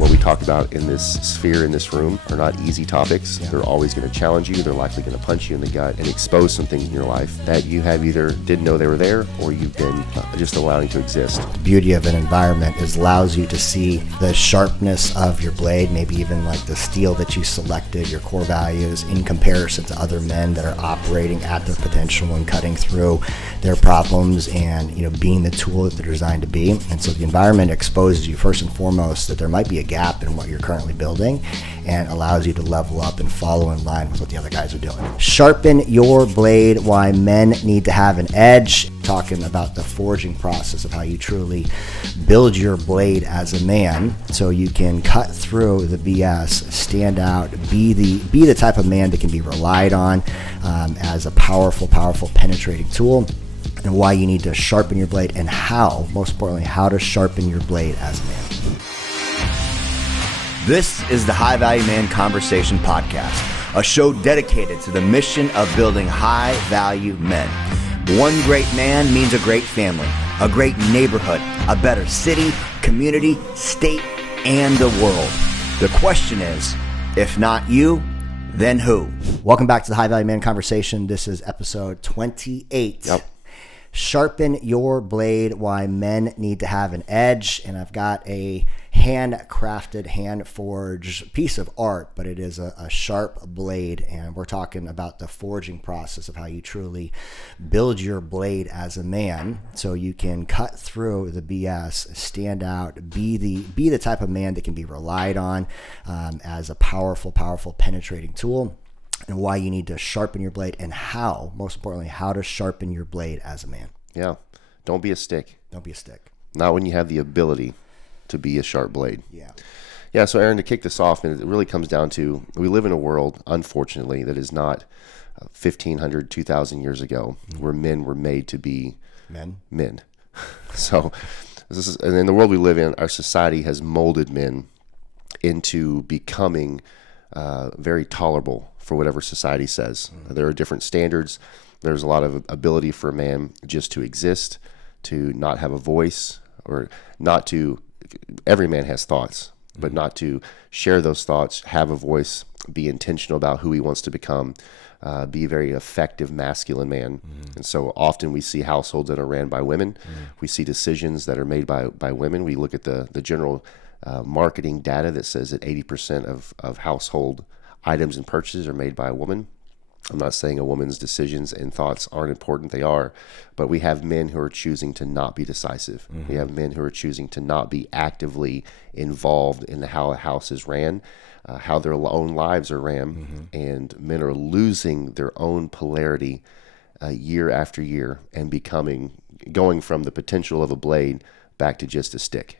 what we talk about in this sphere, in this room, are not easy topics. Yeah. They're always going to challenge you. They're likely going to punch you in the gut and expose some things in your life that you have either didn't know they were there or you've been just allowing to exist. The beauty of an environment is allows you to see the sharpness of your blade, maybe even like the steel that you selected, your core values, in comparison to other men that are operating at their potential and cutting through their problems and, being the tool that they're designed to be. And so the environment exposes you first and foremost that there might be a gap in what you're currently building and allows you to level up and follow in line with what the other guys are doing. Sharpen your blade, why men need to have an edge. Talking about the forging process of how you truly build your blade as a man so you can cut through the BS, stand out, be the type of man that can be relied on as a powerful penetrating tool, and why you need to sharpen your blade, and most importantly, how to sharpen your blade as a man. This is the High Value Man Conversation Podcast, a show dedicated to the mission of building high value men. One great man means a great family, a great neighborhood, a better city, community, state, and the world. The question is, if not you, then who? Welcome back to the High Value Man Conversation. This is episode 28. Yep. Sharpen your blade, why men need to have an edge. And I've got a handcrafted, hand-forged piece of art, but it is a sharp blade. And we're talking about the forging process of how you truly build your blade as a man so you can cut through the BS, stand out, be the type of man that can be relied on as a powerful penetrating tool. And why you need to sharpen your blade, and most importantly, how to sharpen your blade as a man. Yeah. Don't be a stick. Don't be a stick. Not when you have the ability to be a sharp blade. Yeah. Yeah, so Erin, to kick this off, it really comes down to, we live in a world, unfortunately, that is not 1,500, 2,000 years ago, where men were made to be men. So, and in the world we live in, our society has molded men into becoming very tolerable for whatever society says. There are different standards. There's a lot of ability for a man just to exist, to not have a voice, or not to, every man has thoughts, but not to share those thoughts, have a voice, be intentional about who he wants to become, be a very effective masculine man. And so often we see households that are ran by women. We see decisions that are made by women. We look at the general marketing data that says that 80% of household items and purchases are made by a woman. I'm not saying a woman's decisions and thoughts aren't important. They are. But we have men who are choosing to not be decisive. We have men who are choosing to not be actively involved in how a house is ran, how their own lives are ran. And men are losing their own polarity year after year and going from the potential of a blade back to just a stick.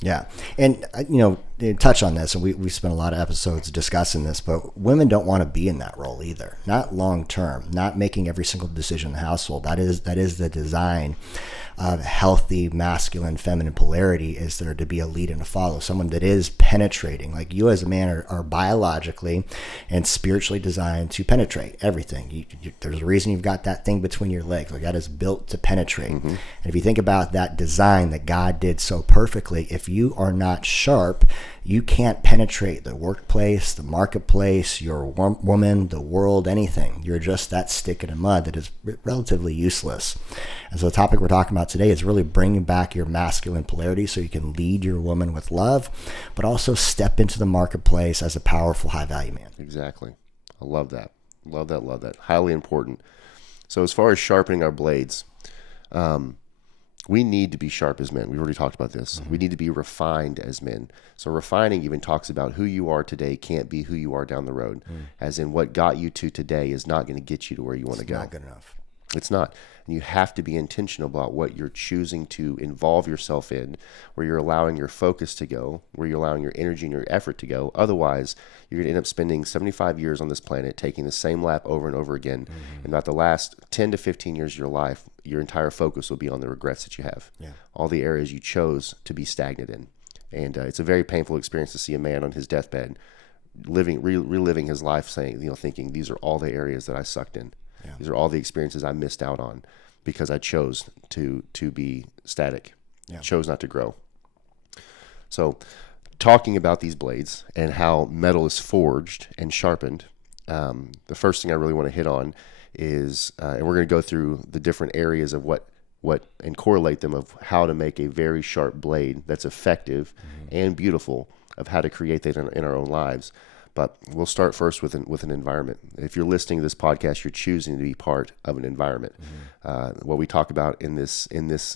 Yeah. And, touch on this, and we spent a lot of episodes discussing this, but women don't want to be in that role either. Not long term, not making every single decision in the household. That is the design of healthy masculine feminine polarity, is there to be a lead and a follow, someone that is penetrating. Like you as a man are biologically and spiritually designed to penetrate everything. There's a reason you've got that thing between your legs. Like that is built to penetrate. And if you think about that design that God did so perfectly, if you are not sharp, you can't penetrate the workplace, the marketplace, your woman, the world, anything. You're just that stick in the mud that is relatively useless. And so the topic we're talking about today is really bringing back your masculine polarity so you can lead your woman with love, but also step into the marketplace as a powerful, high-value man. Exactly. I love that. Love that. Highly important. So as far as sharpening our blades, we need to be sharp as men. We've already talked about this. We need to be refined as men. So refining even talks about who you are today can't be who you are down the road. As in what got you to today is not going to get you to where you want to go. It's not good enough. It's not. And you have to be intentional about what you're choosing to involve yourself in, where you're allowing your focus to go, where you're allowing your energy and your effort to go. Otherwise, you're going to end up spending 75 years on this planet, taking the same lap over and over again. And about the last 10 to 15 years of your life, your entire focus will be on the regrets that you have. Yeah. All the areas you chose to be stagnant in. And it's a very painful experience to see a man on his deathbed reliving his life, thinking these are all the areas that I sucked in. Yeah. These are all the experiences I missed out on because I chose to be static, chose not to grow. So talking about these blades and how metal is forged and sharpened, the first thing I really want to hit on is, and we're going to go through the different areas of what and correlate them of how to make a very sharp blade that's effective and beautiful, of how to create that in our own lives. But we'll start first with an environment. If you're listening to this podcast, you're choosing to be part of an environment. What we talk about in this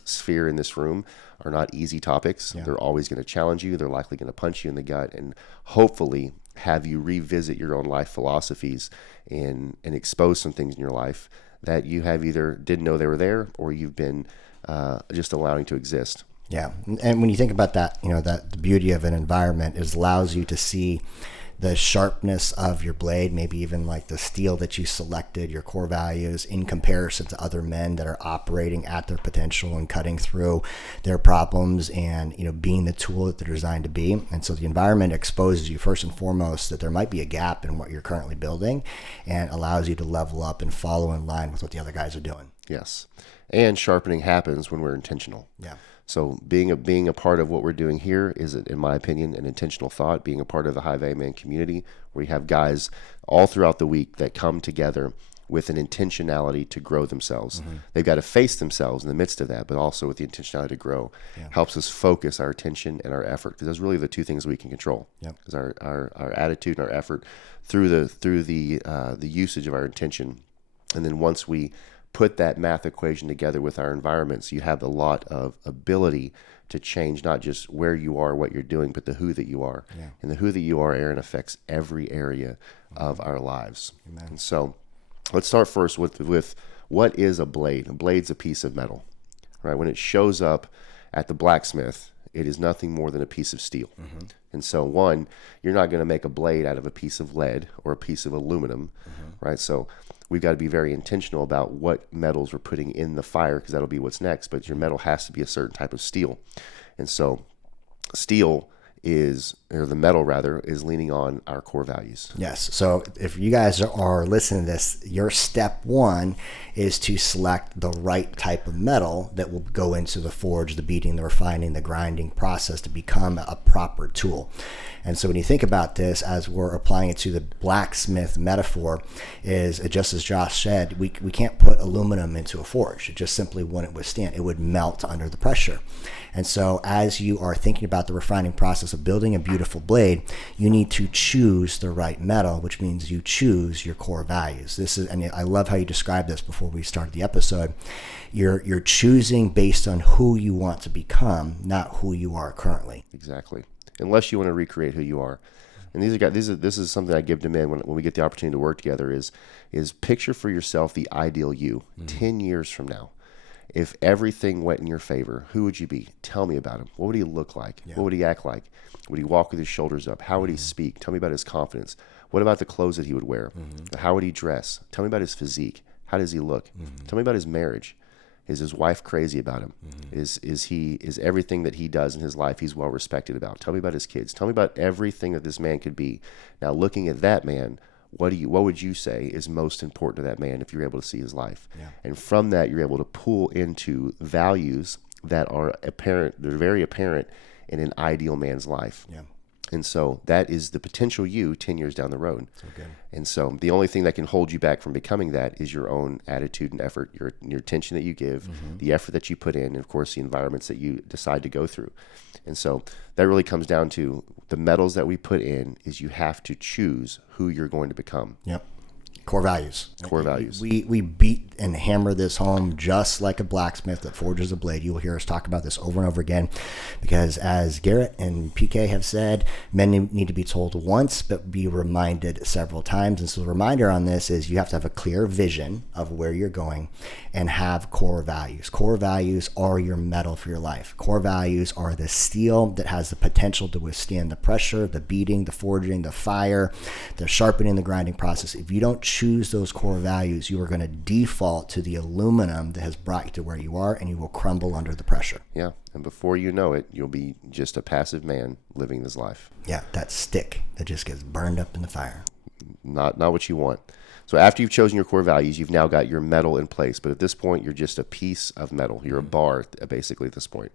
sphere, in this room, are not easy topics. They're always going to challenge you. They're likely going to punch you in the gut, and hopefully have you revisit your own life philosophies and expose some things in your life that you have either didn't know they were there, or you've been just allowing to exist. Yeah. And when you think about that, that the beauty of an environment is allows you to see the sharpness of your blade, maybe even like the steel that you selected, your core values, in comparison to other men that are operating at their potential and cutting through their problems and, being the tool that they're designed to be. And so the environment exposes you first and foremost that there might be a gap in what you're currently building, and allows you to level up and follow in line with what the other guys are doing. Yes. And sharpening happens when we're intentional. Yeah. So being a part of what we're doing here is, in my opinion, an intentional thought. Being a part of the High Value Man community, where we have guys all throughout the week that come together with an intentionality to grow themselves. They've got to face themselves in the midst of that, but also with the intentionality to grow. Helps us focus our attention and our effort, because those are really the two things we can control. Because our attitude and our effort through the usage of our intention, and then once we put that math equation together with our environments, you have a lot of ability to change not just where you are, what you're doing, but the who that you are. And the who that you are, Erin, affects every area of our lives. Amen. And so let's start first with what is a blade? A blade's a piece of metal, right? When it shows up at the blacksmith, it is nothing more than a piece of steel. And so you're not going to make a blade out of a piece of lead or a piece of aluminum, right? So we've got to be very intentional about what metals we're putting in the fire, because that'll be what's next. But your metal has to be a certain type of steel. And so steel the metal rather, is leaning on our core values. Yes. So if you guys are listening to this, your step one is to select the right type of metal that will go into the forge, the beating, the refining, the grinding process to become a proper tool. And so when you think about this, as we're applying it to the blacksmith metaphor, is just as Josh said, we can't put aluminum into a forge. It just simply wouldn't withstand. It would melt under the pressure. And so as you are thinking about the refining process of building a beautiful blade, you need to choose the right metal, which means you choose your core values. And I love how you described this before we started the episode. You're choosing based on who you want to become, not who you are currently. Exactly. Unless you want to recreate who you are. And this is something I give to men when we get the opportunity to work together is picture for yourself the ideal you 10 years from now. If everything went in your favor, who would you be? Tell me about him. What would he look like? Yeah. What would he act like? Would he walk with his shoulders up? How would he speak? Tell me about his confidence. What about the clothes that he would wear? How would he dress? Tell me about his physique. How does he look? Tell me about his marriage. Is his wife crazy about him? Is everything that he does in his life he's well respected about? Tell me about his kids. Tell me about everything that this man could be. Now, looking at that man, what would you say is most important to that man if you're able to see his life? Yeah. And from that, you're able to pull into values that are apparent. They're very apparent in an ideal man's life. Yeah. And so that is the potential you 10 years down the road. Okay. And so the only thing that can hold you back from becoming that is your own attitude and effort, your attention that you give, the effort that you put in, and of course the environments that you decide to go through. And so that really comes down to the metals that we put in is you have to choose who you're going to become. Yep. Core values. Core values. We beat and hammer this home just like a blacksmith that forges a blade. You will hear us talk about this over and over again because as Garrett and PK have said, men need to be told once but be reminded several times. And so the reminder on this is you have to have a clear vision of where you're going and have core values. Core values are your metal for your life. Core values are the steel that has the potential to withstand the pressure, the beating, the forging, the fire, the sharpening, the grinding process. If you don't choose those core values, you are going to default to the aluminum that has brought you to where you are, and you will crumble under the pressure. Yeah, and before you know it, you'll be just a passive man living this life. Yeah, that stick that just gets burned up in the fire. Not what you want. So after you've chosen your core values, you've now got your metal in place. But at this point, you're just a piece of metal. You're a bar, basically, at this point.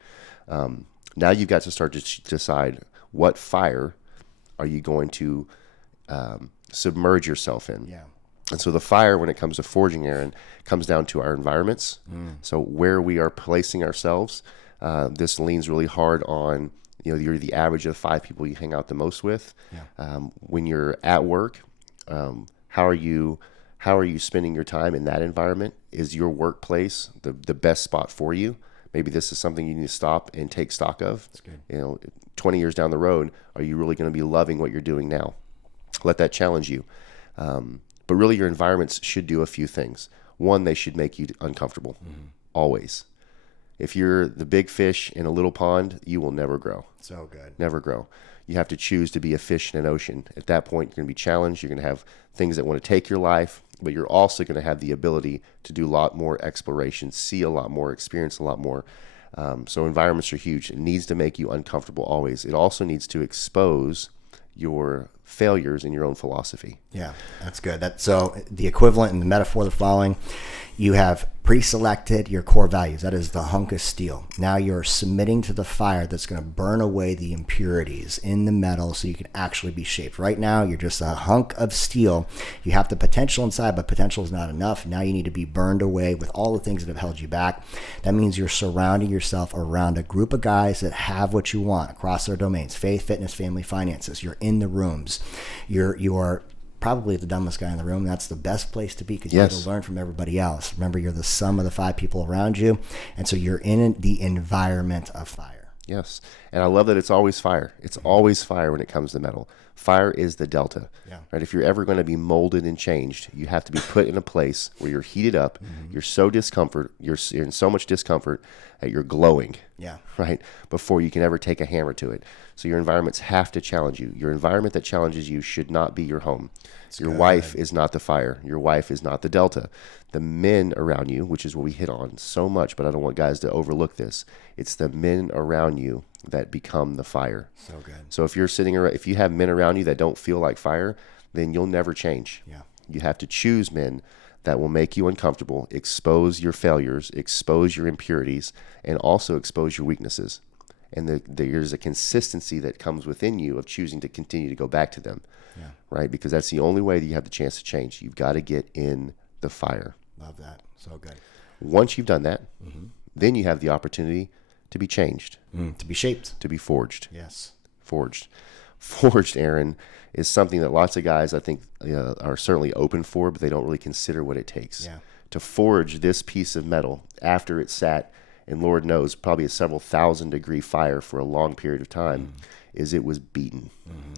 Now you've got to start to decide what fire are you going to submerge yourself in? Yeah. And so the fire, when it comes to forging, Aaron, comes down to our environments. So where we are placing ourselves, this leans really hard on, you're the average of 5 people you hang out the most with. Yeah. When you're at work, how are you spending your time in that environment? Is your workplace the best spot for you? Maybe this is something you need to stop and take stock of. That's good. 20 years down the road, are you really going to be loving what you're doing now? Let that challenge you. But really, your environments should do a few things. One, they should make you uncomfortable, always. If you're the big fish in a little pond, you will never grow. So good. Never grow. You have to choose to be a fish in an ocean. At that point, you're going to be challenged. You're going to have things that want to take your life, but you're also going to have the ability to do a lot more exploration, see a lot more, experience a lot more. So environments are huge. It needs to make you uncomfortable always. It also needs to expose your failures in your own philosophy. Yeah, that's good. So the equivalent in the metaphor the following, you have pre-selected your core values. That is the hunk of steel. Now you're submitting to the fire that's going to burn away the impurities in the metal so you can actually be shaped. Right now, you're just a hunk of steel. You have the potential inside, but potential is not enough. Now you need to be burned away with all the things that have held you back. That means you're surrounding yourself around a group of guys that have what you want across their domains: faith, fitness, family, finances. You're in the rooms. You are probably the dumbest guy in the room. That's the best place to be because you have to learn from everybody else. Remember, you're the sum of the 5 people around you, and so you're in the environment of fire. Yes, and I love that it's always fire. It's always fire when it comes to metal. Fire is the delta. Yeah. Right? If you're ever going to be molded and changed, you have to be put in a place where you're heated up. You're in so much discomfort that you're glowing. Yeah. Right? Before you can ever take a hammer to it. So your environments have to challenge you. Your environment that challenges you should not be your home. Your wife is not the fire. Your wife is not the delta. The men around you, which is what we hit on so much, but I don't want guys to overlook this. It's the men around you that become the fire. So good. So if you have men around you that don't feel like fire, then you'll never change. Yeah. You have to choose men that will make you uncomfortable, expose your failures, expose your impurities, and also expose your weaknesses. And there's a consistency that comes within you of choosing to continue to go back to them. Yeah. Right? Because that's the only way that you have the chance to change. You've got to get in the fire. Love that. So good. Once you've done that, then you have the opportunity to be changed. To be shaped. To be forged. Yes. Forged, Aaron, is something that lots of guys, I think, are certainly open for, but they don't really consider what it takes. Yeah. To forge this piece of metal after it sat, and Lord knows, probably a several 1,000-degree fire for a long period of time, is it was beaten.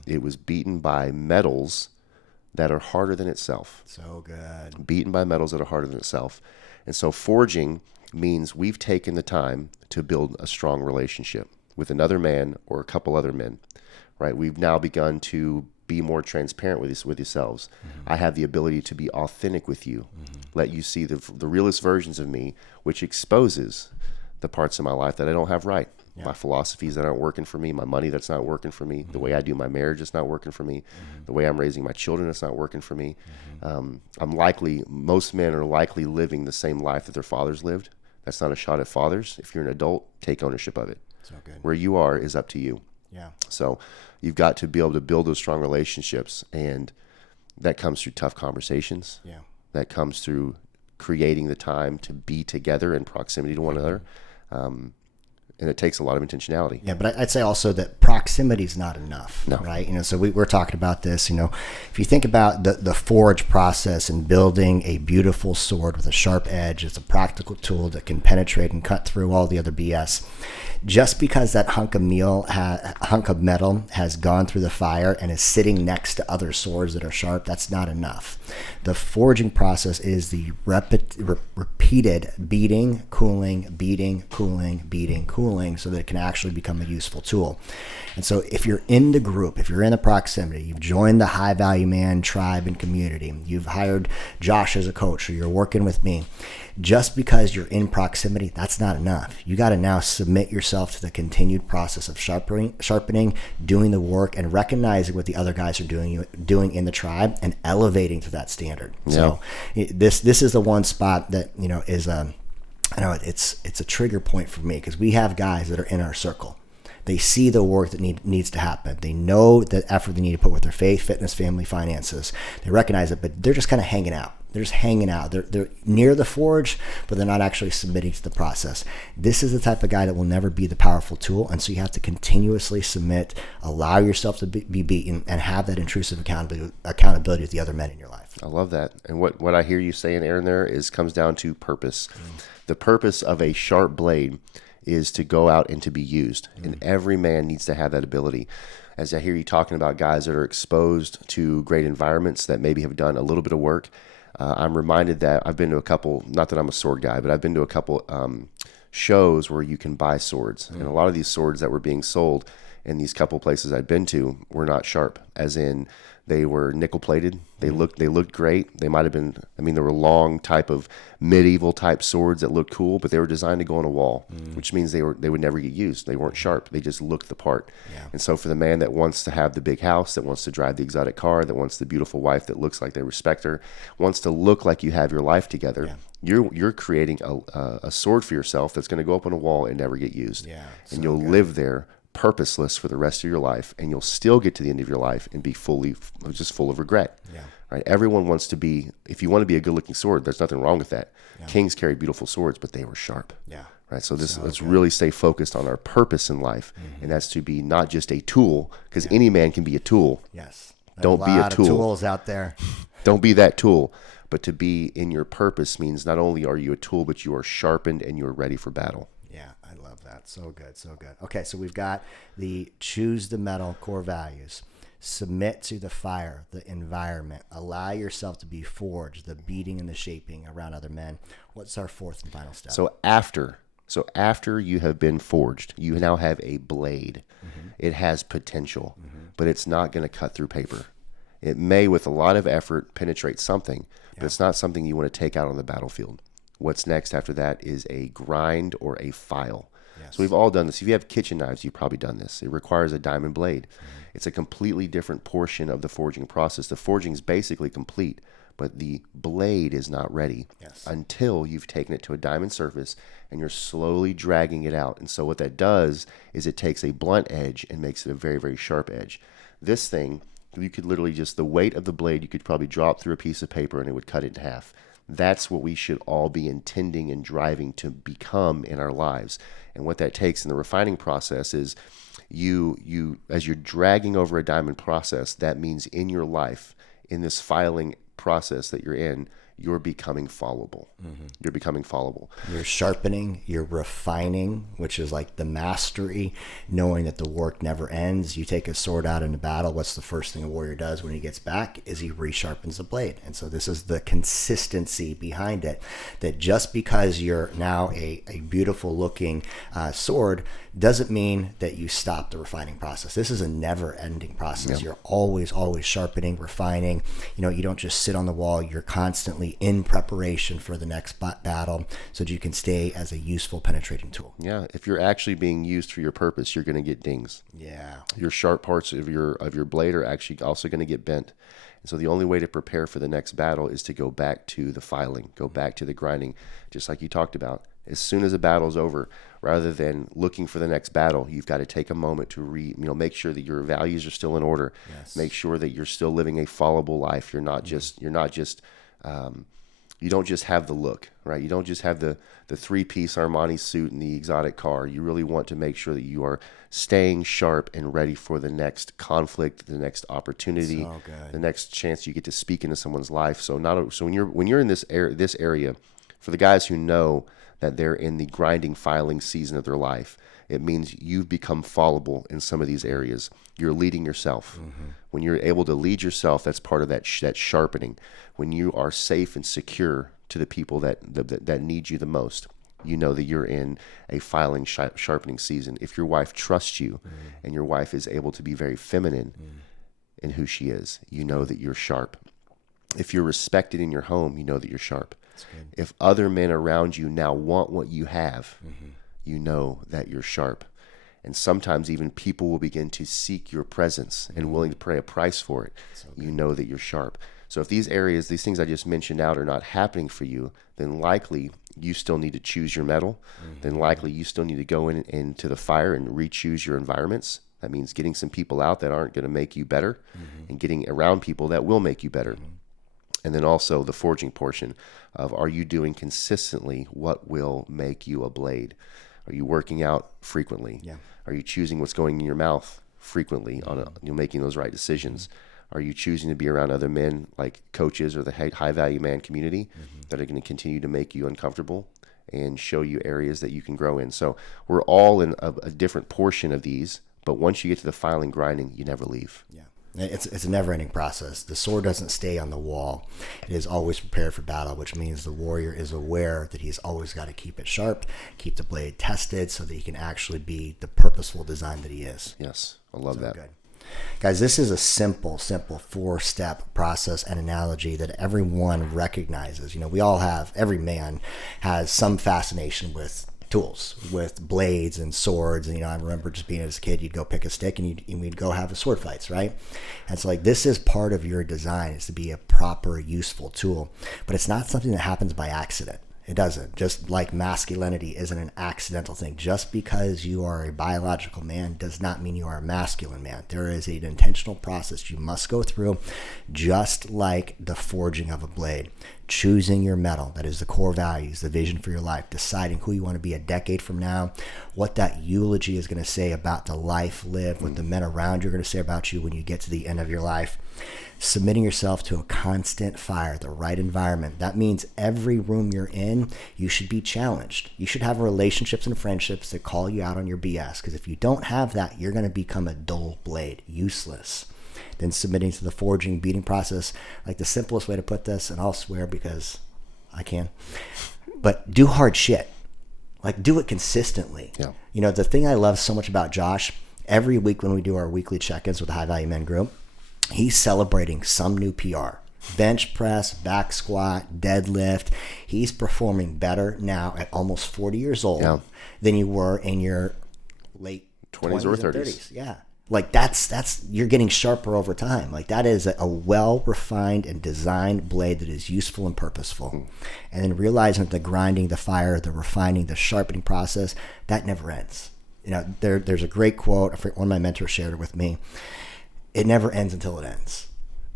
It was beaten by metals that are harder than itself. So good. Beaten by metals that are harder than itself. And so forging means we've taken the time to build a strong relationship with another man or a couple other men, right? We've now begun to be more transparent with yourselves. I have the ability to be authentic with you, let you see the realest versions of me, which exposes the parts of my life that I don't have right. Yeah. My philosophies that aren't working for me, my money that's not working for me, the way I do my marriage is not working for me, the way I'm raising my children is not working for me. Most men are likely living the same life that their fathers lived. That's not a shot at fathers. If you're an adult, take ownership of it. So good. Where you are is up to you. Yeah. So you've got to be able to build those strong relationships, and that comes through tough conversations. Yeah. That comes through creating the time to be together in proximity to one another. And it takes a lot of intentionality. Yeah, but I'd say also that proximity is not enough, no. Right? So we're talking about this, if you think about the forge process and building a beautiful sword with a sharp edge, it's a practical tool that can penetrate and cut through all the other BS. Just because that hunk of metal has gone through the fire and is sitting next to other swords that are sharp, that's not enough. The forging process is the repeated beating, cooling, beating, cooling, beating, cooling, so that it can actually become a useful tool. And so if you're in the group, if you're in the proximity, you've joined the High Value Man tribe and community, you've hired Josh as a coach, or you're working with me, just because you're in proximity, that's not enough. You got to now submit yourself to the continued process of sharpening, doing the work, and recognizing what the other guys are doing in the tribe and elevating to that standard. Yeah. So this is the one spot that is it's a trigger point for me, because we have guys that are in our circle They see the work that needs to happen. They know the effort they need to put with their faith, fitness, family, finances. They recognize it, but they're just kind of hanging out. They're just hanging out. They're near the forge, but they're not actually submitting to the process. This is the type of guy that will never be the powerful tool. And so you have to continuously submit, allow yourself to be beaten, and have that intrusive accountability with the other men in your life. I love that. And what I hear you saying, Erin, there comes down to purpose. The purpose of a sharp blade is to go out and to be used. And every man needs to have that ability. As I hear you talking about guys that are exposed to great environments that maybe have done a little bit of work, I'm reminded that I've been to a couple, not that I'm a sword guy, but I've been to a couple shows where you can buy swords. And a lot of these swords that were being sold in these couple places I've been to were not sharp, as in they were nickel plated. They looked great. They might have been, they were long type of medieval type swords that looked cool, but they were designed to go on a wall, which means they would never get used. They weren't sharp. They just looked the part. Yeah. And so for the man that wants to have the big house, that wants to drive the exotic car, that wants the beautiful wife that looks like they respect her, wants to look like you have your life together, you're creating a sword for yourself that's going to go up on a wall and never get used. Yeah, and you'll live there purposeless for the rest of your life, and you'll still get to the end of your life and be full of regret. Yeah. Right? Everyone wants to be, if you want to be a good-looking sword, there's nothing wrong with that. Yeah. Kings carried beautiful swords, but they were sharp. Yeah. Right? So let's really stay focused on our purpose in life, and that's to be not just a tool, because any man can be a tool. Yes. Don't be a tool. Of tools out there. Don't be that tool. But to be in your purpose means not only are you a tool, but you are sharpened and you are ready for battle. Yeah, I love that. So good, so good. Okay, so we've got the choose the metal core values. Submit to the fire, the environment. Allow yourself to be forged, the beating and the shaping around other men. What's our fourth and final step? So after you have been forged, you now have a blade. It has potential, but it's not going to cut through paper. It may, with a lot of effort, penetrate something, but it's not something you want to take out on the battlefield. What's next after that is a grind or a file. Yes. So we've all done this. If you have kitchen knives, you've probably done this. It requires a diamond blade. It's a completely different portion of the forging process. The forging is basically complete, but the blade is not ready until you've taken it to a diamond surface and you're slowly dragging it out. And so what that does is it takes a blunt edge and makes it a very, very sharp edge. This thing, you could literally just, the weight of the blade, you could probably drop through a piece of paper and it would cut it in half. That's what we should all be intending and driving to become in our lives. And what that takes in the refining process is you as you're dragging over a diamond process, that means in your life, in this filing process that you're in, you're becoming fallible. You're becoming fallible. You're sharpening, you're refining, which is like the mastery, knowing that the work never ends. You take a sword out in a battle, what's the first thing a warrior does when he gets back is he resharpens the blade. And so this is the consistency behind it, that just because you're now a beautiful looking sword doesn't mean that you stop the refining process. This is a never ending process. Yep. You're always sharpening, refining. You don't just sit on the wall. You're constantly in preparation for the next battle so that you can stay as a useful penetrating tool. Yeah. If you're actually being used for your purpose, you're going to get dings. Yeah. Your sharp parts of your blade are actually also going to get bent. And so the only way to prepare for the next battle is to go back to the filing, go back to the grinding, just like you talked about. As soon as a battle's over, rather than looking for the next battle, you've got to take a moment to make sure that your values are still in order. Yes. Make sure that you're still living a fallible life. You don't just have the look, right? You don't just have the 3-piece Armani suit and the exotic car. You really want to make sure that you are staying sharp and ready for the next conflict, the next opportunity, the next chance you get to speak into someone's life. So when you're in this area, for the guys who know that they're in the grinding, filing season of their life, it means you've become fallible in some of these areas. You're leading yourself. When you're able to lead yourself, that's part of that sharpening. When you are safe and secure to the people that need you the most, you know that you're in a filing, sharpening season. If your wife trusts you and your wife is able to be very feminine in who she is, you know that you're sharp. If you're respected in your home, you know that you're sharp. If other men around you now want what you have, you know that you're sharp. And sometimes even people will begin to seek your presence and willing to pay a price for it. You know that you're sharp. So if these things I just mentioned out are not happening for you, then likely you still need to choose your metal, then likely you still need to go into the fire and re-choose your environments. That means getting some people out that aren't going to make you better and getting around people that will make you better. And then also the forging portion of, are you doing consistently what will make you a blade? Are you working out frequently? Yeah. Are you choosing what's going in your mouth frequently you're making those right decisions? Are you choosing to be around other men like coaches or the high value man community that are going to continue to make you uncomfortable and show you areas that you can grow in? So we're all in a different portion of these, but once you get to the filing grinding, you never leave. Yeah. It's a never-ending process. The sword doesn't stay on the wall. It is always prepared for battle, which means the warrior is aware that he's always got to keep it sharp, keep the blade tested so that he can actually be the purposeful design that he is. Yes, I love that. Good. Guys, this is a simple 4-step process and analogy that everyone recognizes. We all have, every man has some fascination with tools, with blades and swords. And I remember just being as a kid, you'd go pick a stick and we'd go have a sword fights, right? And it's like, this is part of your design, is to be a proper, useful tool. But it's not something that happens by accident. It doesn't. Just like masculinity isn't an accidental thing. Just because you are a biological man does not mean you are a masculine man. There is an intentional process you must go through, just like the forging of a blade. Choosing your metal, that is the core values, the vision for your life, deciding who you want to be a decade from now, what that eulogy is going to say about the life lived, what the men around you are going to say about you when you get to the end of your life. Submitting yourself to a constant fire, the right environment. That means every room you're in, you should be challenged. You should have relationships and friendships that call you out on your BS. Because if you don't have that, you're going to become a dull blade, useless. Then submitting to the forging, beating process, like the simplest way to put this, and I'll swear because I can, but do hard shit. Like, do it consistently. Yeah. The thing I love so much about Josh, every week when we do our weekly check-ins with the High Value Men group, he's celebrating some new PR. Bench press, back squat, deadlift. He's performing better now at almost 40 years old than you were in your late 20s or 30s. Yeah. Like that's you're getting sharper over time. Like that is a well-refined and designed blade that is useful and purposeful. And then realizing that the grinding, the fire, the refining, the sharpening process, that never ends. There's a great quote. One of my mentors shared it with me. It never ends until it ends,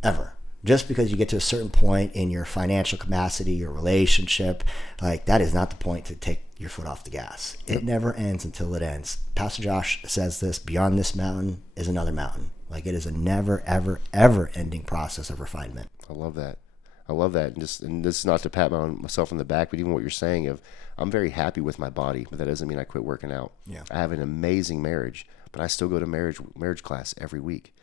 ever. Just because you get to a certain point in your financial capacity, your relationship, like that is not the point to take your foot off the gas. It never ends until it ends. Pastor Josh says this, beyond this mountain is another mountain. Like it is a never, ever, ever ending process of refinement. I love that. And this is not to pat myself on the back, but even what you're saying of, I'm very happy with my body, but that doesn't mean I quit working out. Yeah. I have an amazing marriage, but I still go to marriage class every week.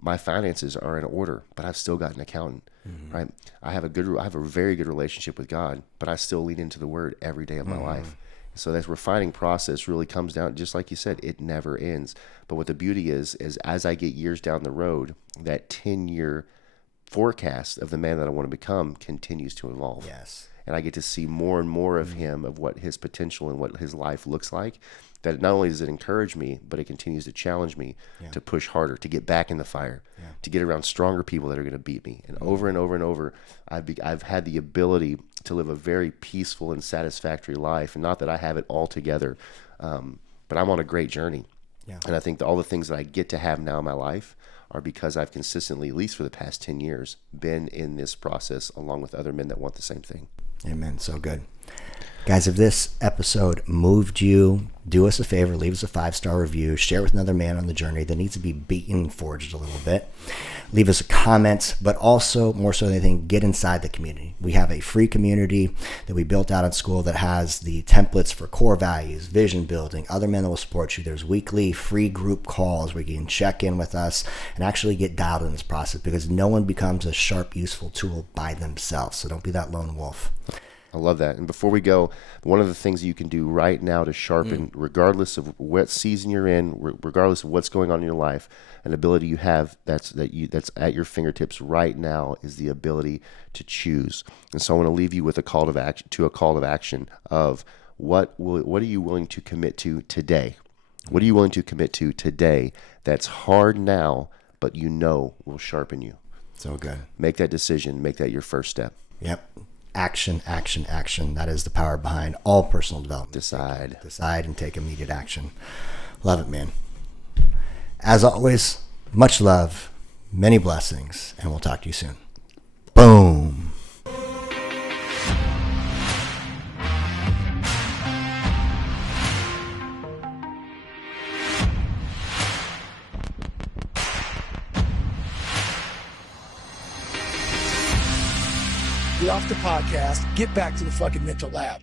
My finances are in order, but I've still got an accountant, right? I have a very good relationship with God, but I still lean into the Word every day of my life. So that refining process really comes down, just like you said, it never ends. But what the beauty is as I get years down the road, that 10-year forecast of the man that I want to become continues to evolve. Yes. And I get to see more and more of him, of what his potential and what his life looks like. That not only does it encourage me, but it continues to challenge me to push harder, to get back in the fire, to get around stronger people that are going to beat me. And over and over and over, I've had the ability to live a very peaceful and satisfactory life. And not that I have it all together, but I'm on a great journey. Yeah. And I think that all the things that I get to have now in my life are because I've consistently, at least for the past 10 years, been in this process along with other men that want the same thing. Amen. So good. Guys, if this episode moved you, do us a favor, leave us a 5-star review, share with another man on the journey that needs to be beaten and forged a little bit. Leave us a comment, but also, more so than anything, get inside the community. We have a free community that we built out in school that has the templates for core values, vision building, other men that will support you. There's weekly free group calls where you can check in with us and actually get dialed in this process, because no one becomes a sharp, useful tool by themselves. So don't be that lone wolf. I love that. And before we go, one of the things that you can do right now to sharpen, regardless of what season you're in, regardless of what's going on in your life, an ability you have that's at your fingertips right now is the ability to choose. And so I want to leave you with a call of action of what are you willing to commit to today? What are you willing to commit to today that's hard now, but will sharpen you? So good. Make that decision. Make that your first step. Yep. action, action, action. That is the power behind all personal development. Decide and take immediate action. Love it, man. As always, much love, many blessings, and we'll talk to you soon. Boom. Get off the podcast, get back to the fucking mental lab.